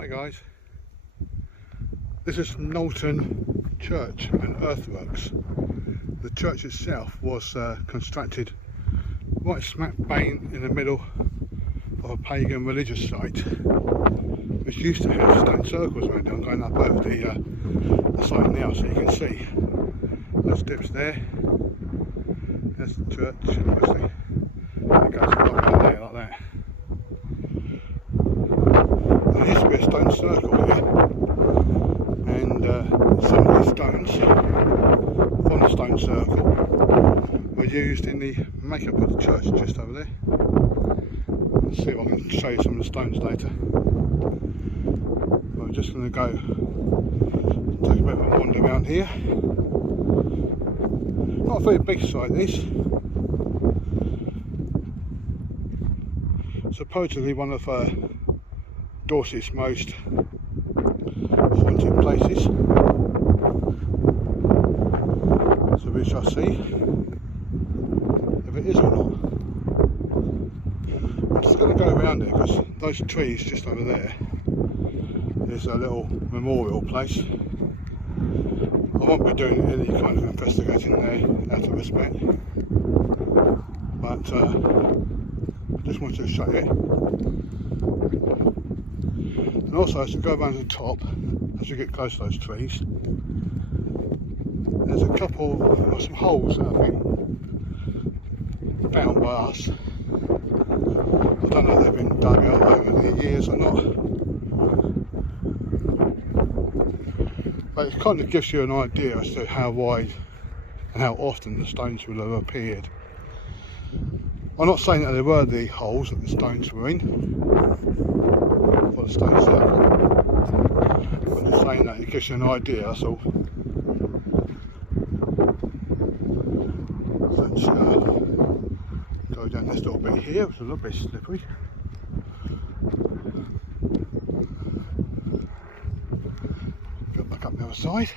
Hi guys, this is Knowlton Church and Earthworks. The church itself was constructed right smack bang in the middle of a pagan religious site, which used to have stone circles around it. I'm going up over the site now so you can see those dips there. There's the church, obviously. It goes right down there like that. There used to be a stone circle here, and some of these stones from the stone circle were used in the makeup of the church just over there. Let's see if I can show you some of the stones later. We're just going to go take a bit of a wander around here. Not a very big site this. Supposedly one of Dorset's most haunted places, so we shall see if it is or not. I'm just going to go around it because those trees just over there is a little memorial place. I won't be doing any kind of investigating there out of respect, but I just wanted to show you. And also, as you go around the top, as you get close to those trees, there's a couple of some holes that have been found by us. I don't know if they've been dug out over the years or not, but it kind of gives you an idea as to how wide and how often the stones will have appeared. I'm not saying that there were the holes that the stones were in, for the stone circle. I'm just saying that it gives you an idea, that's all. So I'm just going to go down this little bit here, which is a little bit slippery. Go back up the other side.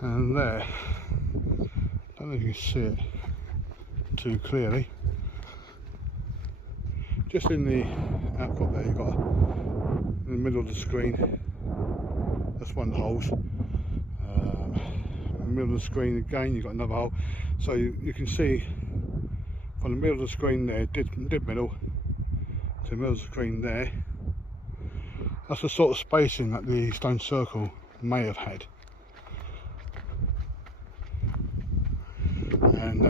And there, I don't know if you can see it too clearly, just in the outcrop there, you've got in the middle of the screen, that's one of the holes. In the middle of the screen again you've got another hole, so you can see from the middle of the screen there, dead middle, to the middle of the screen there, that's the sort of spacing that the stone circle may have had. And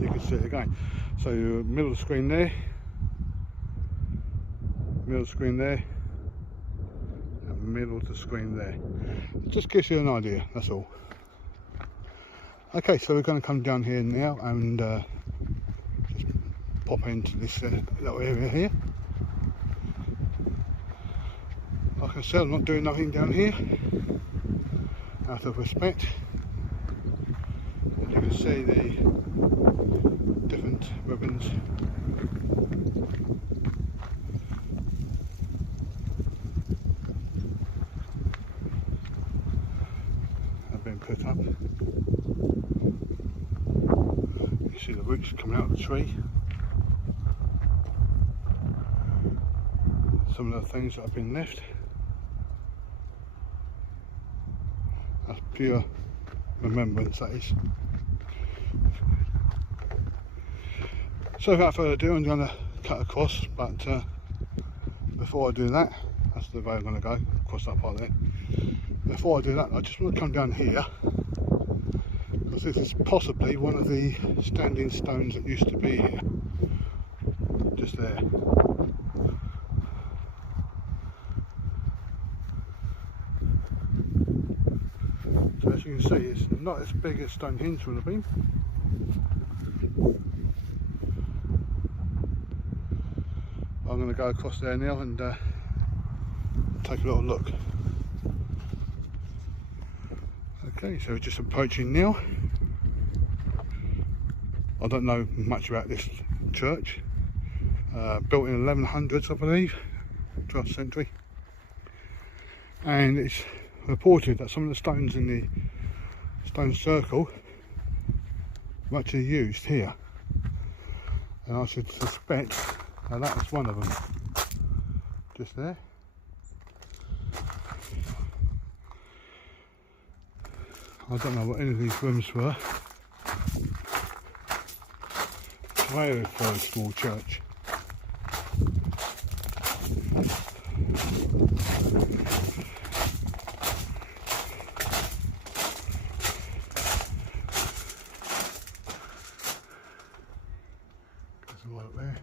you can see it again. So middle of the screen there, middle of the screen there, and middle of the screen there. It just gives you an idea, that's all. Okay, so we're going to come down here now and just pop into this little area here. Like I said, I'm not doing nothing down here out of respect. You can see the different ribbons. Have been put up. You see the roots coming out of the tree. Some of the things that have been left. That's pure remembrance, that is. So without further ado, I'm going to cut across, but before I do that, that's the way I'm going to go, across that part there. Before I do that, I just want to come down here, because this is possibly one of the standing stones that used to be here, just there. So as you can see, it's not as big as Stonehenge would have been. I'm going to go across there now and take a little look. Okay, so we're just approaching now. I don't know much about this church. Built in the 1100s, I believe, 12th century. And it's reported that some of the stones in the stone circle were actually used here, and I should suspect that that was one of them, just there. I don't know what any of these rooms were. Very, very small church. There's a lot there.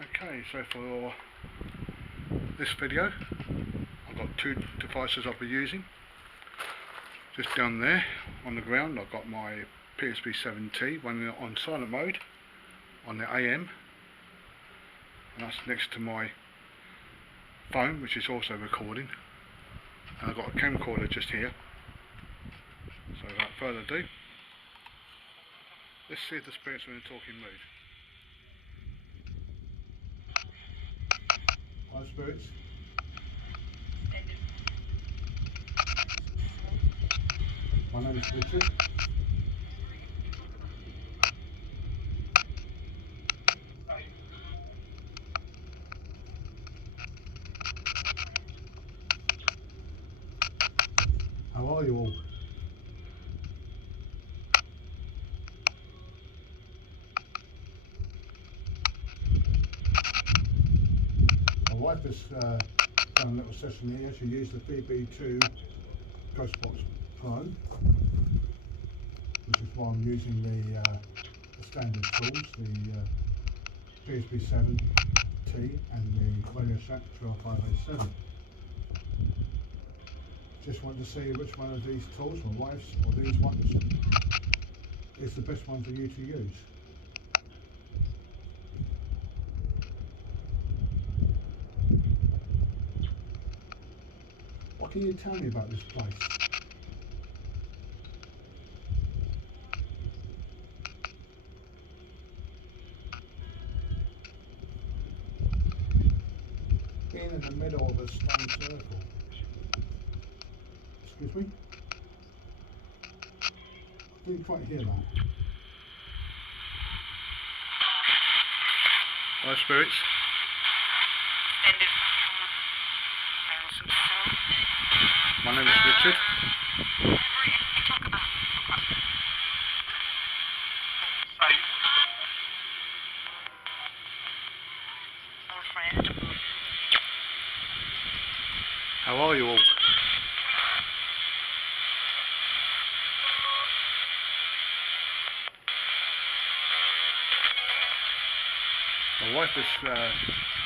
Okay, so for this video, I've got two devices I'll be using. Just down there on the ground, I've got my PSP7T, one on silent mode on the AM, and that's next to my phone, which is also recording. And I've got a camcorder just here. So without further ado, let's see if the spirits are in a talking mood. Hi spirits. My name is Richard. How are you all? My wife has done a little session here. She used the VB2 Ghost Box Pro, which is why I'm using the standard tools, the PSP7T and the Radio Shack 12587. Just wanted to see which one of these tools, my wife's or these ones, is the best one for you to use. What can you tell me about this place? Being in the middle of a stone circle. Excuse me? I didn't quite hear that. Hi spirits. My name is Richard. How are you all? My wife has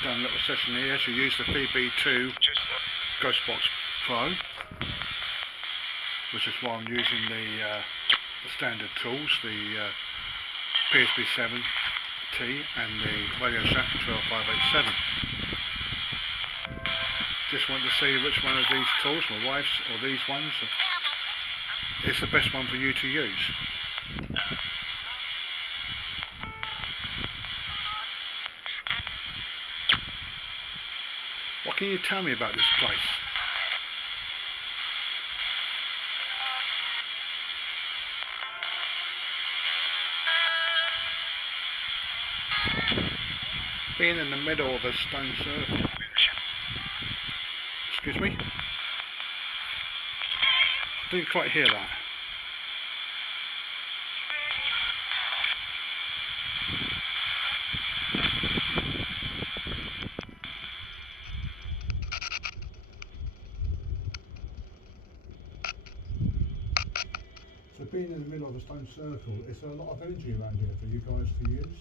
done a little session here. She used the VB2 Ghost Box Pro, which is why I'm using the standard tools, the PSP7T and the Radio Shack 12587. Just wanted to see which one of these tools, my wife's or these ones, is the best one for you to use. What can you tell me about this place? Being in the middle of a stone circle. Excuse me? Didn't quite hear that. So being in the middle of a stone circle, is there a lot of energy around here for you guys to use?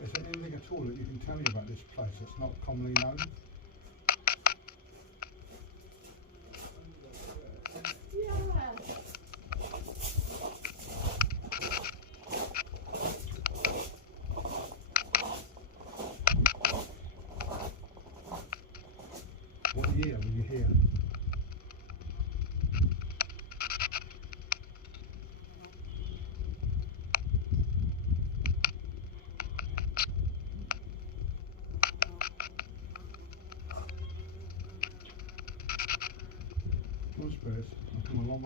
Is there anything at all that you can tell me about this place that's not commonly known? What year were you here?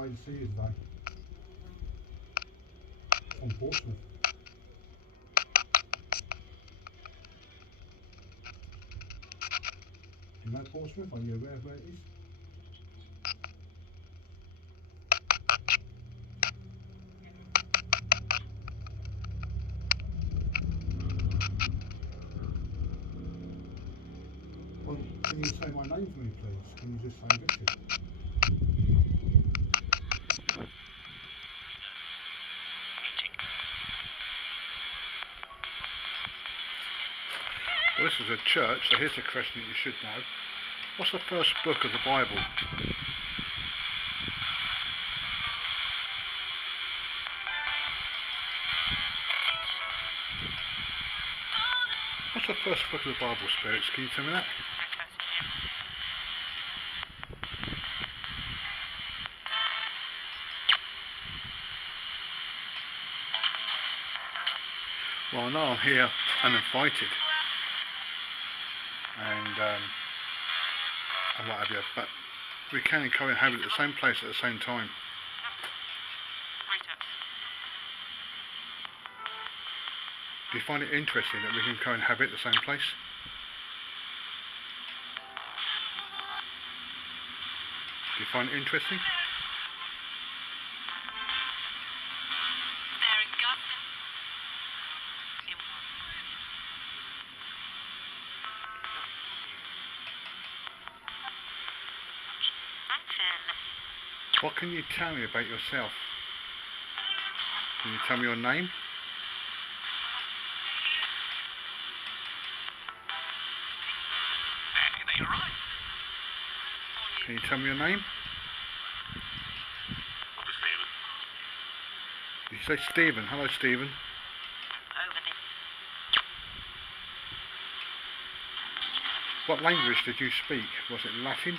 made to see you today. From Portsmouth. Do you know Portsmouth? Are you aware of where it is? Well, can you say my name for me, please? Can you just say Richard? Well, this is a church, so here's a question that you should know. What's the first book of the Bible? What's the first book of the Bible, Spirits? Can you tell me that? Well, I know I'm here uninvited, and what have you, but we can cohabit at the same place at the same time. Do you find it interesting that we can cohabit at the same place? Do you find it interesting? What can you tell me about yourself? Can you tell me your name? Can you tell me your name? Did you say Stephen? Hello, Stephen. What language did you speak? Was it Latin?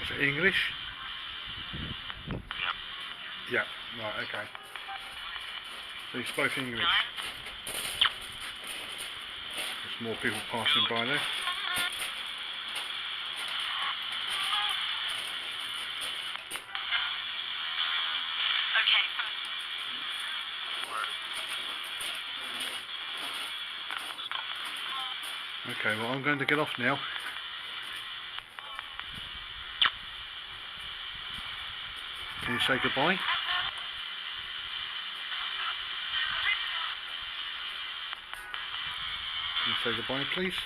Was it English? Yeah, right, okay. So you spoke English. There's more people passing by there. Okay, well, I'm going to get off now. Can you say goodbye? Can you say goodbye, please?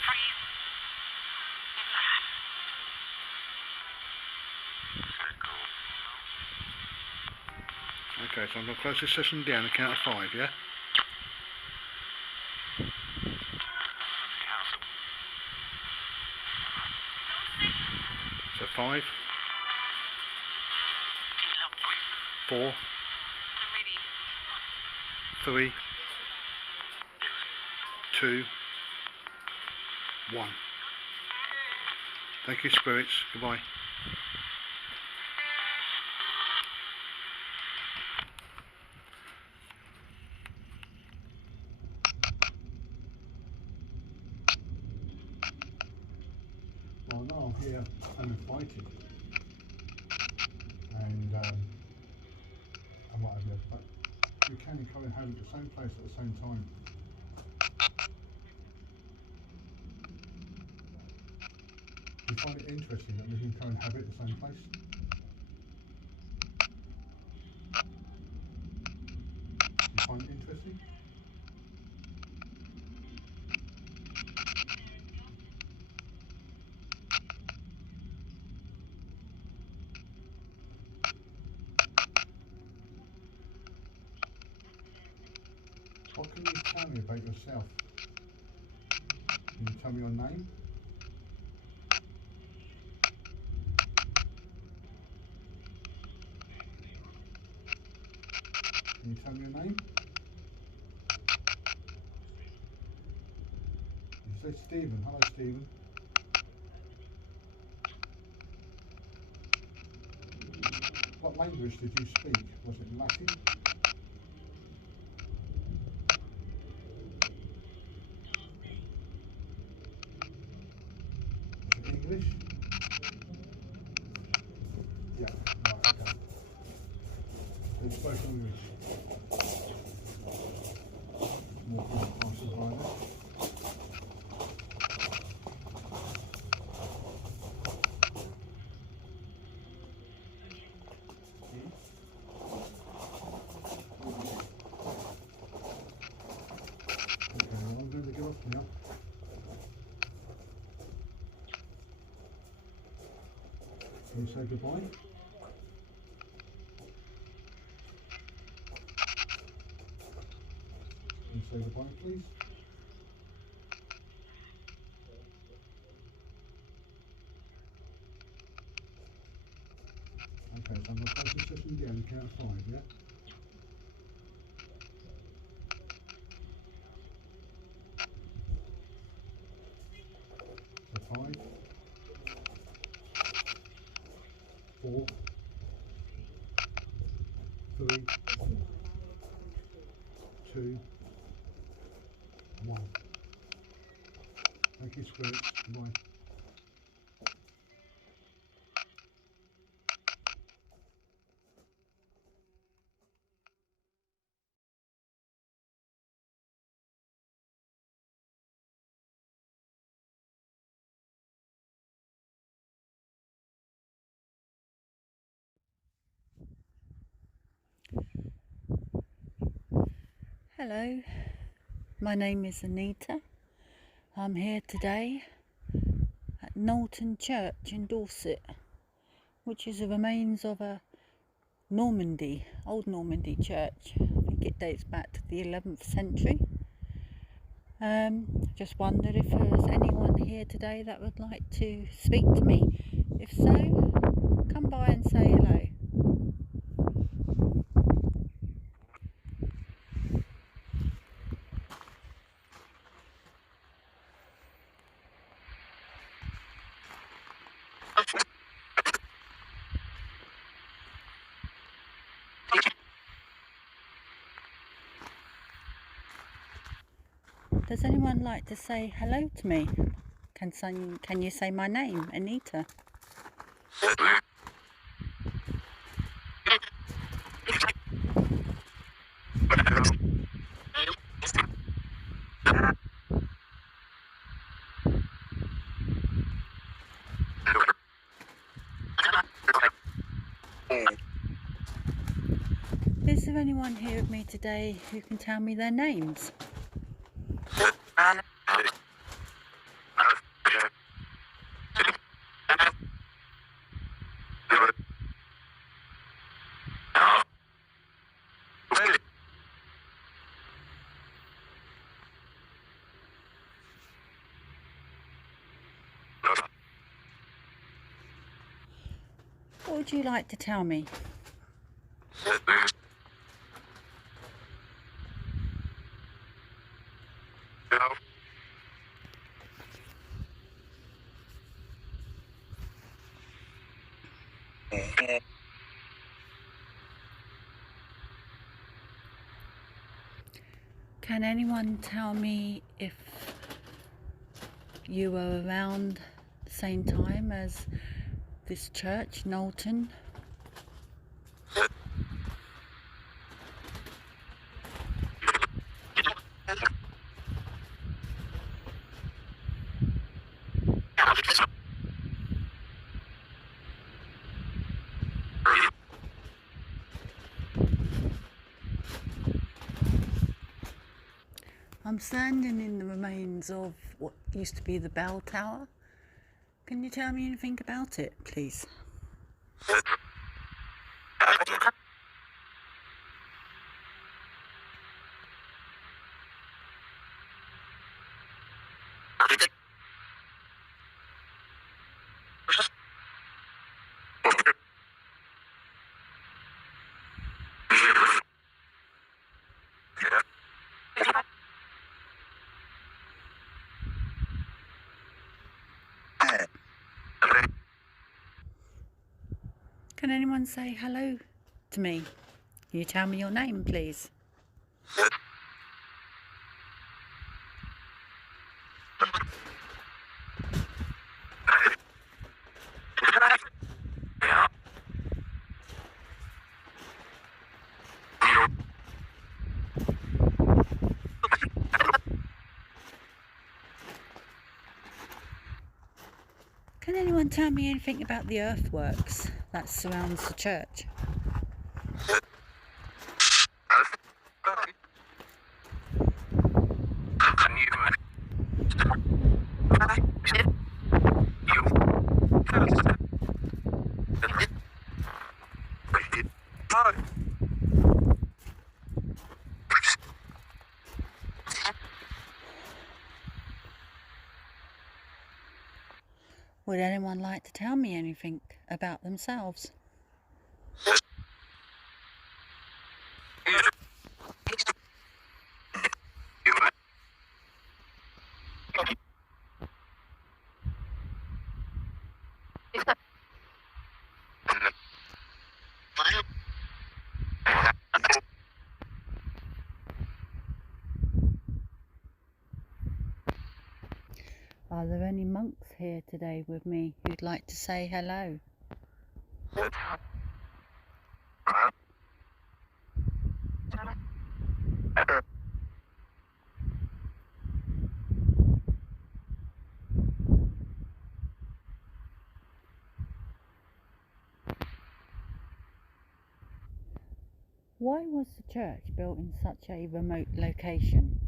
Okay, so I'm going to close this session down and count to 5, yeah? So 5, 4, 3, 2, 1. Thank you, spirits. Goodbye. Well, now I'm here uninvited, and what have you, but we can cohabit at the same place at the same time. Do you find it interesting that we can cohabit at the same place? Do you find it interesting? What can you tell me about yourself? Can you tell me your name? Can you tell me your name? Did you say Stephen? Hello, Stephen. What language did you speak? Was it Latin? English? Yeah, right, okay. They spoke English. More people passing by there. Okay, well, I'm going to go up now. Can you say goodbye? Can you say goodbye, please? Okay, so I'm going to close this session again and count 5, yeah? So 5, 4, 3, 2, 1. Thank you, spirits. Goodbye. Hello, my name is Anita. I'm here today at Knowlton Church in Dorset, which is the remains of a old Normandy church. I think it dates back to the 11th century. Just wondered if there was anyone here today that would like to speak to me. If so, come by and say hello. Does anyone like to say hello to me? Can you say my name, Anita? Is there anyone here with me today who can tell me their names? What would you like to tell me? Can anyone tell me if you were around the same time as this church, Knowlton? I'm standing in the remains of what used to be the bell tower. Can you tell me anything about it, please? Can anyone say hello to me? Can you tell me your name, please? Can anyone tell me anything about the earthworks that surrounds the church? Would anyone like to tell me anything about themselves? Are there any monks here today with me who'd like to say hello? Why was the church built in such a remote location?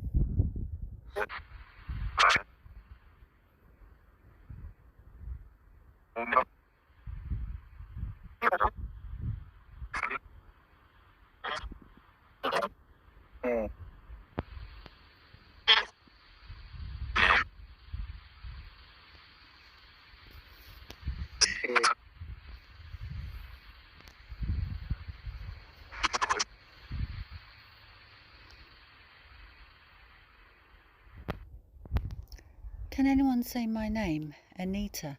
Can anyone say my name, Anita?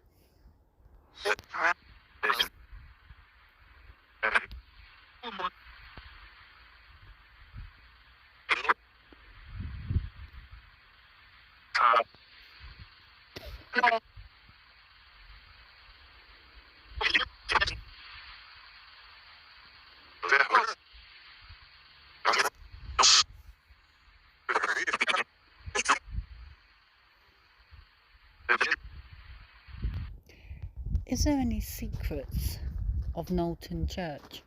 Is there any secrets of Knowlton Church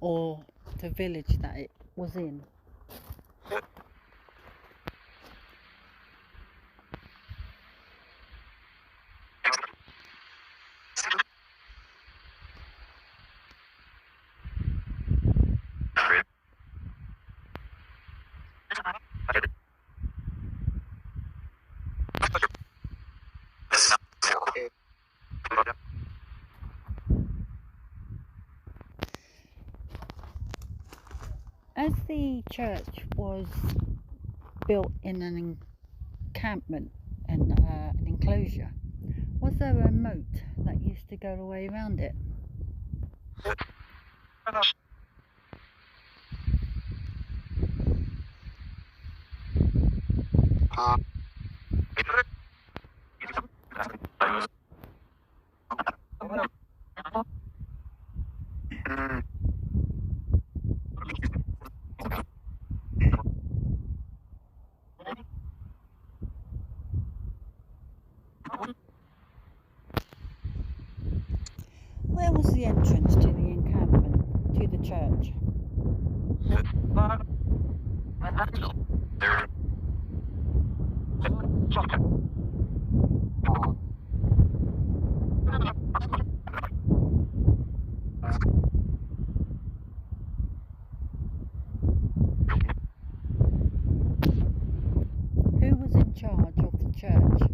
or the village that it was in? As the church was built in an encampment and an enclosure, was there a moat that used to go all the way around it? Where was the entrance to the encampment, to the church? Who was in charge of the church?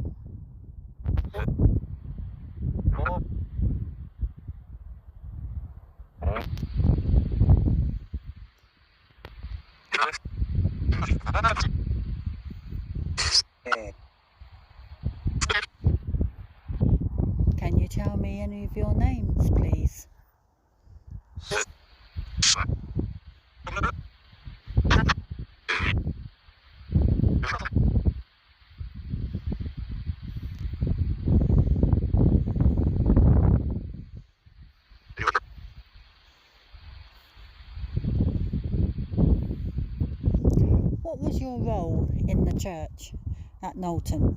Can you tell me any of your names, please? What was your role in the church at Knowlton?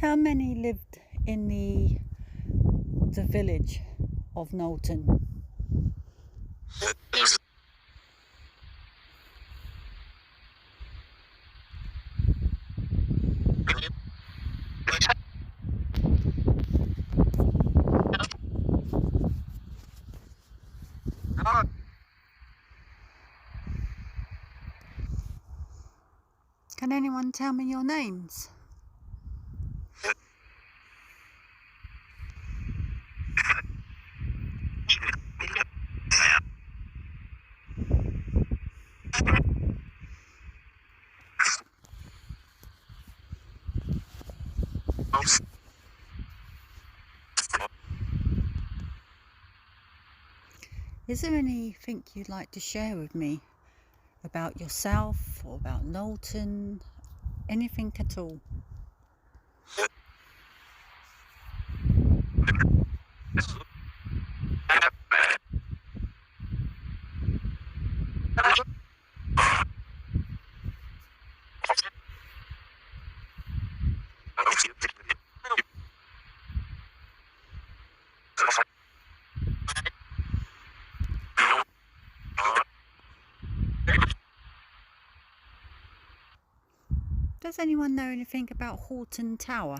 How many lived in the village of Knowlton? Can anyone tell me your names? Is there anything you'd like to share with me about yourself or about Knowlton? Anything at all? Does anyone know anything about Horton Tower?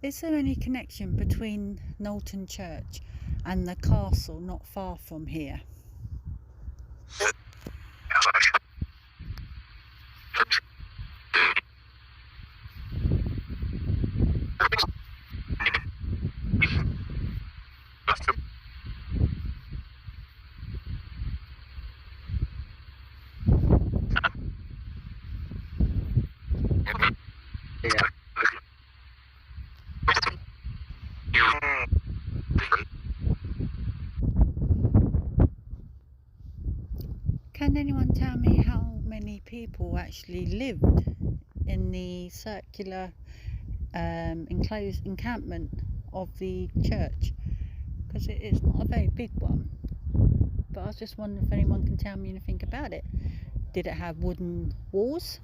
Is there any connection between Knowlton Church and the castle not far from here? Can anyone tell me how many people actually lived in the circular enclosed encampment of the church? Because it's not a very big one, but I was just wondering if anyone can tell me anything about it. Did it have wooden walls?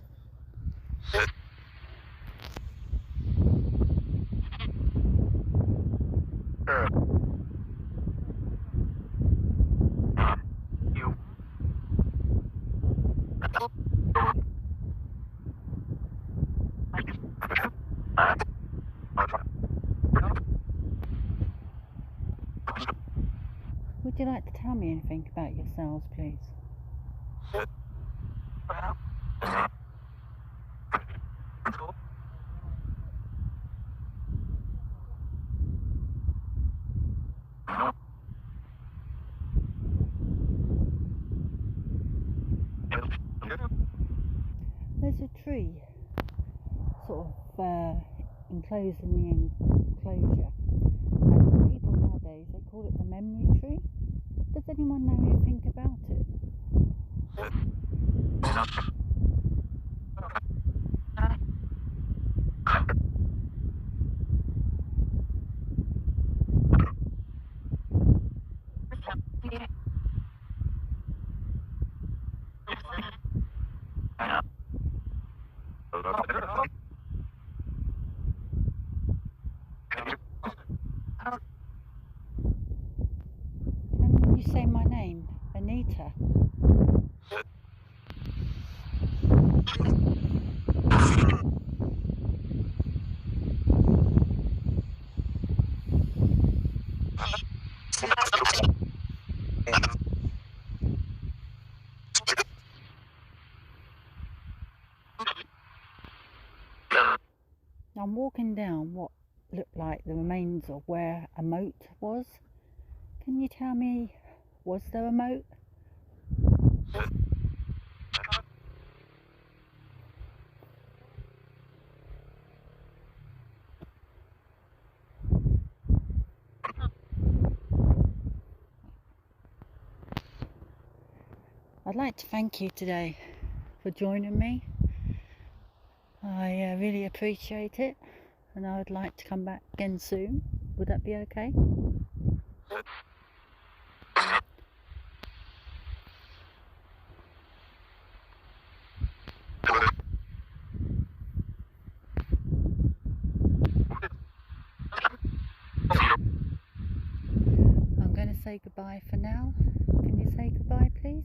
Would you like to tell me anything about yourselves, please? There's a tree sort of enclosed in the enclosure, and people nowadays they call it the memory tree. Does anyone know anything about it? Can you say my name, Anita? I'm walking down what looked like the remains of where a moat was. Can you tell me, was there a moat? I'd like to thank you today for joining me. I really appreciate it, and I would like to come back again soon. Would that be okay? I'm going to say goodbye for now. Can you say goodbye, please?